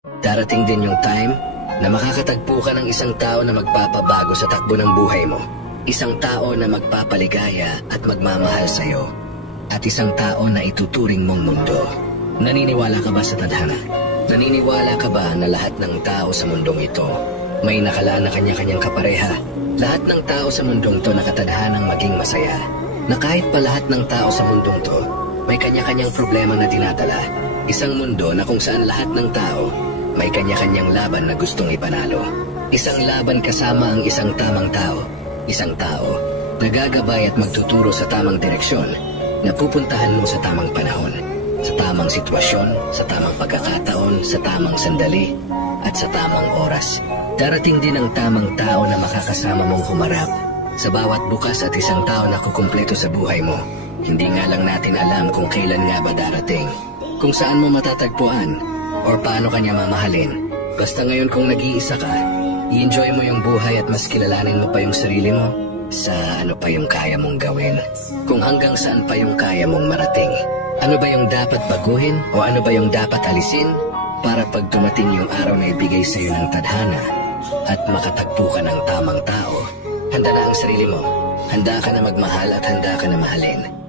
Darating din yung time na makakatagpo ka ng isang tao na magpapabago sa takbo ng buhay mo. Isang tao na magpapaligaya at magmamahal sa'yo. At isang tao na ituturing mong mundo. Naniniwala ka ba sa tadhana? Naniniwala ka ba na lahat ng tao sa mundong ito may nakalaan na kanya-kanyang kapareha? Lahat ng tao sa mundong to nakatadhanang maging masaya. Na kahit pa lahat ng tao sa mundong to may kanya-kanyang problema na dinadala. Isang mundo na kung saan lahat ng tao may kanya-kanyang laban na gustong ipanalo. Isang laban kasama ang isang tamang tao. Isang tao na gagabay at magtuturo sa tamang direksyon na pupuntahan mo sa tamang panahon, sa tamang sitwasyon, sa tamang pagkakataon, sa tamang sandali, at sa tamang oras. Darating din ang tamang tao na makakasama mong humarap sa bawat bukas at isang tao na kukumpleto sa buhay mo. Hindi nga lang natin alam kung kailan nga ba darating, kung saan mo matatagpuan, or paano kanya mamahalin. Basta ngayon kung nag-iisa ka, i-enjoy mo yung buhay at mas kilalanin mo pa yung sarili mo sa ano pa yung kaya mong gawin. Kung hanggang saan pa yung kaya mong marating. Ano ba yung dapat baguhin o ano ba yung dapat alisin para pag dumating yung araw na ibigay sa'yo ng tadhana at makatagpo ka ng tamang tao, handa na ang sarili mo. Handa ka na magmahal at handa ka na mahalin.